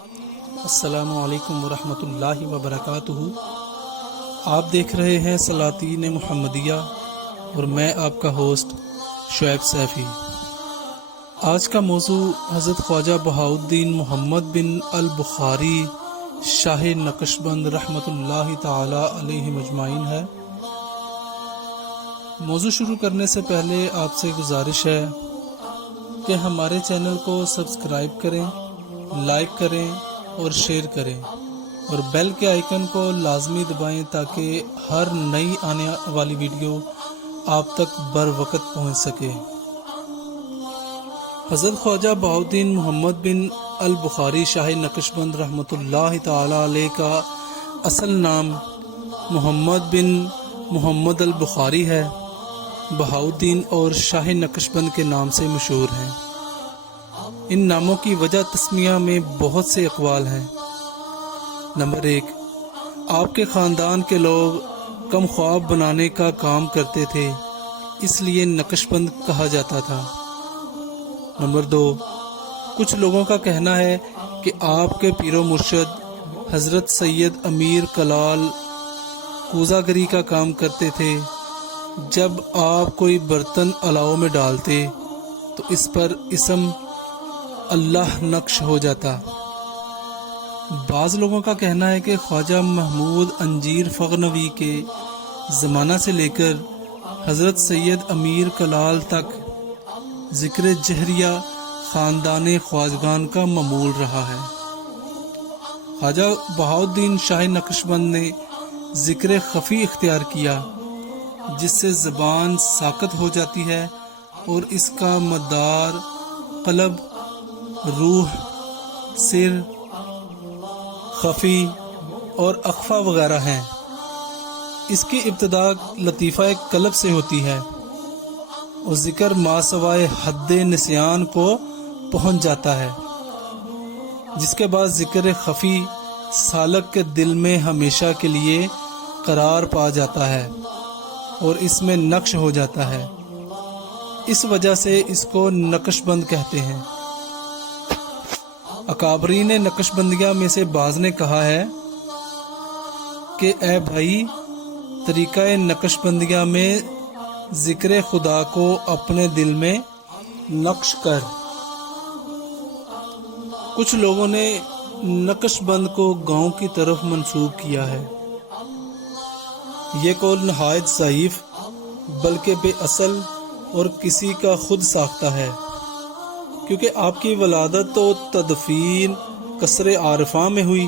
السلام علیکم ورحمۃ اللہ وبرکاتہ۔ آپ دیکھ رہے ہیں سلاطین محمدیہ اور میں آپ کا ہوسٹ شعیب سیفی۔ آج کا موضوع حضرت خواجہ بہاؤالدین محمد بن البخاری شاہ نقشبند رحمۃ اللہ تعالی علیہ مجمعین ہے۔ موضوع شروع کرنے سے پہلے آپ سے گزارش ہے کہ ہمارے چینل کو سبسکرائب کریں، لائک کریں اور شیئر کریں اور بیل کے آئیکن کو لازمی دبائیں تاکہ ہر نئی آنے والی ویڈیو آپ تک بر وقت پہنچ سکے۔ حضرت خواجہ بہاؤالدین محمد بن البخاری شاہ نقشبند رحمۃ اللہ تعالی علیہ کا اصل نام محمد بن محمد البخاری ہے۔ بہاؤالدین اور شاہ نقشبند کے نام سے مشہور ہیں۔ ان ناموں کی وجہ تسمیہ میں بہت سے اقوال ہیں۔ نمبر 1، آپ کے خاندان کے لوگ کم خواب بنانے کا کام کرتے تھے، اس لیے نقشبند کہا جاتا تھا۔ نمبر 2، کچھ لوگوں کا کہنا ہے کہ آپ کے پیر و مرشد حضرت سید امیر کلال کوزہ گری کا کام کرتے تھے۔ جب آپ کوئی برتن الاؤ میں ڈالتے تو اس پر اسم اللہ نقش ہو جاتا۔ بعض لوگوں کا کہنا ہے کہ خواجہ محمود انجیر فغنوی کے زمانہ سے لے کر حضرت سید امیر کلال تک ذکر جہریہ خاندان خواجگان کا معمول رہا ہے۔ خواجہ بہاؤالدین شاہ نقشبند نے ذکر خفی اختیار کیا، جس سے زبان ساکت ہو جاتی ہے اور اس کا مدار قلب، روح، سر، خفی اور اخفا وغیرہ ہیں۔ اس کی ابتدا لطیفہ قلب سے ہوتی ہے اور ذکر ماسوائے حد نسیان کو پہنچ جاتا ہے، جس کے بعد ذکر خفی سالک کے دل میں ہمیشہ کے لیے قرار پا جاتا ہے اور اس میں نقش ہو جاتا ہے۔ اس وجہ سے اس کو نقش بند کہتے ہیں۔ اکابرین نقش بندیہ میں سے بعض نے کہا ہے کہ اے بھائی، طریقہ نقش بندیہ میں ذکر خدا کو اپنے دل میں نقش کر۔ کچھ لوگوں نے نقش بند کو گاؤں کی طرف منسوب کیا ہے۔ یہ قول نہایت ضعیف بلکہ بے اصل اور کسی کا خود ساختہ ہے، کیونکہ آپ کی ولادت تو تدفین قصر عارفاں میں ہوئی،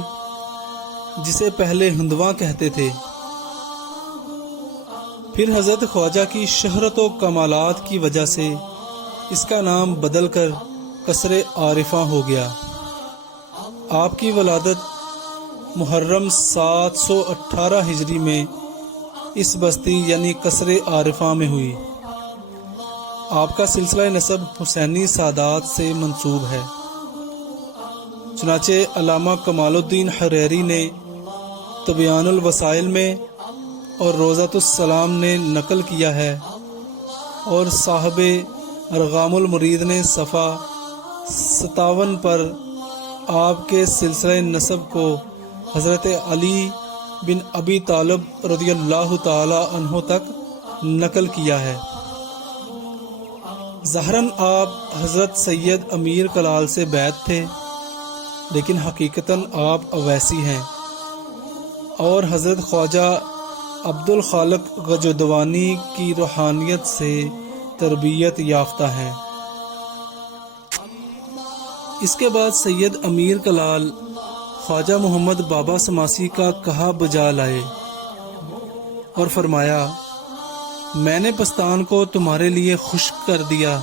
جسے پہلے ہندواں کہتے تھے۔ پھر حضرت خواجہ کی شہرت و کمالات کی وجہ سے اس کا نام بدل کر قصر عارفاں ہو گیا۔ آپ کی ولادت محرم 718 ہجری میں اس بستی یعنی قصر عارفاں میں ہوئی۔ آپ کا سلسلہ نسب حسینی سادات سے منسوب ہے۔ چنانچہ علامہ کمال الدین حریری نے تبیان الوسائل میں اور روضۃ السلام نے نقل کیا ہے، اور صاحب ارغام المرید نے صفحہ 57 پر آپ کے سلسلہ نسب کو حضرت علی بن ابی طالب رضی اللہ تعالی عنہ تک نقل کیا ہے۔ ظاہراً آپ حضرت سید امیر کلال سے بیعت تھے، لیکن حقیقتاً آپ اویسی ہیں اور حضرت خواجہ عبد الخالق غجدوانی کی روحانیت سے تربیت یافتہ ہیں۔ اس کے بعد سید امیر کلال خواجہ محمد بابا سماسی کا کہا بجا لائے اور فرمایا، میں نے پستان کو تمہارے لیے خشک کر دیا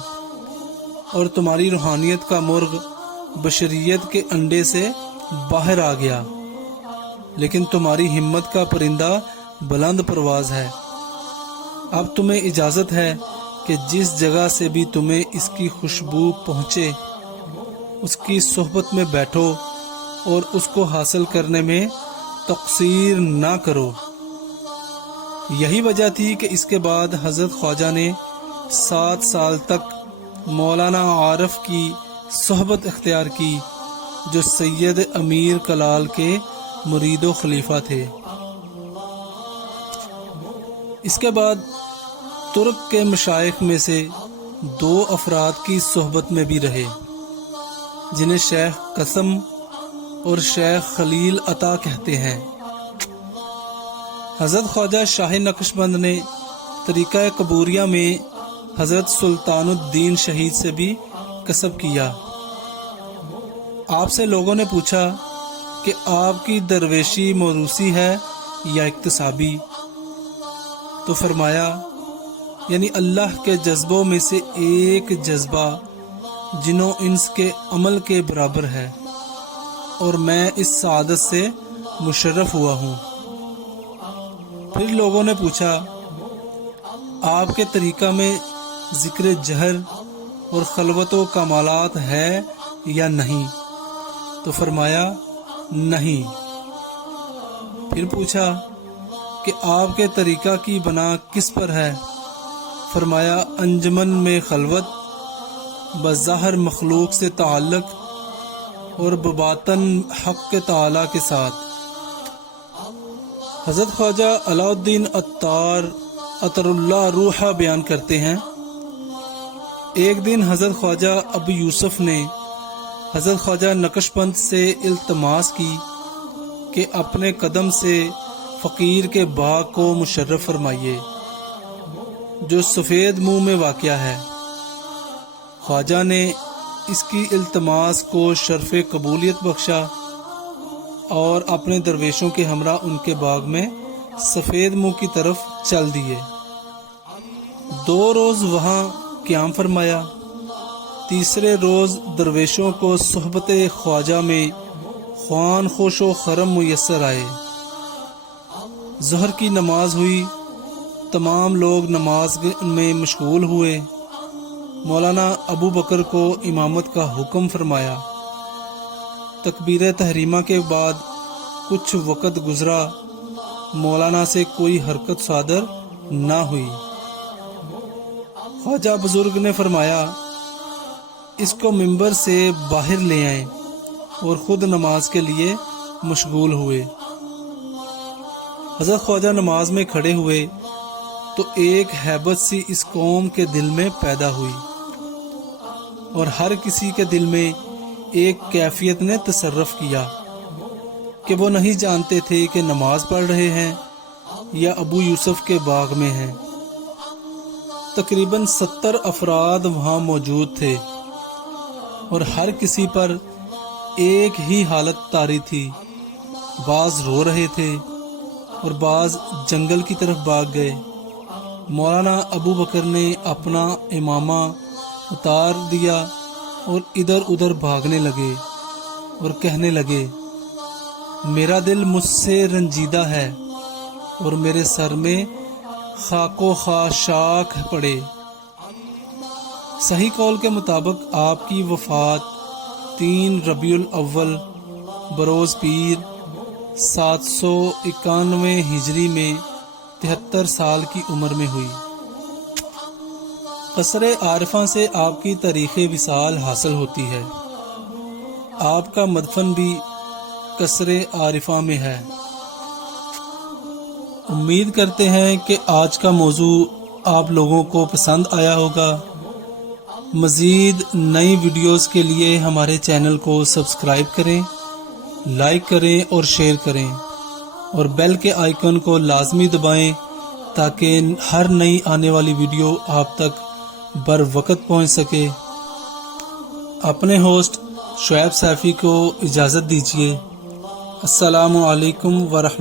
اور تمہاری روحانیت کا مرغ بشریت کے انڈے سے باہر آ گیا، لیکن تمہاری ہمت کا پرندہ بلند پرواز ہے۔ اب تمہیں اجازت ہے کہ جس جگہ سے بھی تمہیں اس کی خوشبو پہنچے اس کی صحبت میں بیٹھو اور اس کو حاصل کرنے میں تقصیر نہ کرو۔ یہی وجہ تھی کہ اس کے بعد حضرت خواجہ نے 7 سال تک مولانا عارف کی صحبت اختیار کی جو سید امیر کلال کے مرید و خلیفہ تھے۔ اس کے بعد ترک کے مشائخ میں سے 2 افراد کی صحبت میں بھی رہے، جنہیں شیخ قسم اور شیخ خلیل عطا کہتے ہیں۔ حضرت خواجہ شاہ نقشبند نے طریقہ قبوریہ میں حضرت سلطان الدین شہید سے بھی کسب کیا۔ آپ سے لوگوں نے پوچھا کہ آپ کی درویشی موروثی ہے یا اکتسابی؟ تو فرمایا یعنی اللہ کے جذبوں میں سے ایک جذبہ جنوں انس کے عمل کے برابر ہے، اور میں اس سعادت سے مشرف ہوا ہوں۔ پھر لوگوں نے پوچھا آپ کے طریقہ میں ذکر جہر اور خلوت و کمالات ہے یا نہیں؟ تو فرمایا نہیں۔ پھر پوچھا کہ آپ کے طریقہ کی بنا کس پر ہے؟ فرمایا انجمن میں خلوت، بظاہر مخلوق سے تعلق اور بباطن حق کے تعالی کے ساتھ۔ حضرت خواجہ علاء الدین عطار عطر اللہ روحہ بیان کرتے ہیں، ایک دن حضرت خواجہ ابو یوسف نے حضرت خواجہ نقشبند سے التماس کی کہ اپنے قدم سے فقیر کے باغ کو مشرف فرمائیے جو سفید منہ میں واقع ہے۔ خواجہ نے اس کی التماس کو شرف قبولیت بخشا اور اپنے درویشوں کے ہمراہ ان کے باغ میں سفید منہ کی طرف چل دیے۔ 2 روز وہاں قیام فرمایا۔ تیسرے روز درویشوں کو صحبت خواجہ میں خوان خوش و خرم میسر آئے۔ ظہر کی نماز ہوئی، تمام لوگ نماز میں مشغول ہوئے۔ مولانا ابو بکر کو امامت کا حکم فرمایا۔ تکبیر تحریمہ کے بعد کچھ وقت گزرا، مولانا سے کوئی حرکت صادر نہ ہوئی۔ خواجہ بزرگ نے فرمایا اس کو ممبر سے باہر لے آئیں، اور خود نماز کے لیے مشغول ہوئے۔ حضرت خواجہ نماز میں کھڑے ہوئے تو ایک ہیبت سی اس قوم کے دل میں پیدا ہوئی، اور ہر کسی کے دل میں ایک کیفیت نے تصرف کیا کہ وہ نہیں جانتے تھے کہ نماز پڑھ رہے ہیں یا ابو یوسف کے باغ میں ہیں۔ تقریباً 70 افراد وہاں موجود تھے، اور ہر کسی پر ایک ہی حالت طاری تھی۔ بعض رو رہے تھے اور بعض جنگل کی طرف بھاگ گئے۔ مولانا ابو بکر نے اپنا امامہ اتار دیا اور ادھر ادھر بھاگنے لگے اور کہنے لگے میرا دل مجھ سے رنجیدہ ہے اور میرے سر میں خاک و خاشاک پڑے۔ صحیح قول کے مطابق آپ کی وفات 3 ربیع الاول بروز پیر 791 ہجری میں 73 سال کی عمر میں ہوئی۔ قصر عارفہ سے آپ کی تاریخ وصال حاصل ہوتی ہے۔ آپ کا مدفن بھی قصر عارفہ میں ہے۔ امید کرتے ہیں کہ آج کا موضوع آپ لوگوں کو پسند آیا ہوگا۔ مزید نئی ویڈیوز کے لیے ہمارے چینل کو سبسکرائب کریں، لائک کریں اور شیئر کریں، اور بیل کے آئیکن کو لازمی دبائیں تاکہ ہر نئی آنے والی ویڈیو آپ تک بر وقت پہنچ سکے۔ اپنے ہوسٹ شعیب سیفی کو اجازت دیجیے۔ السلام علیکم ورحمۃ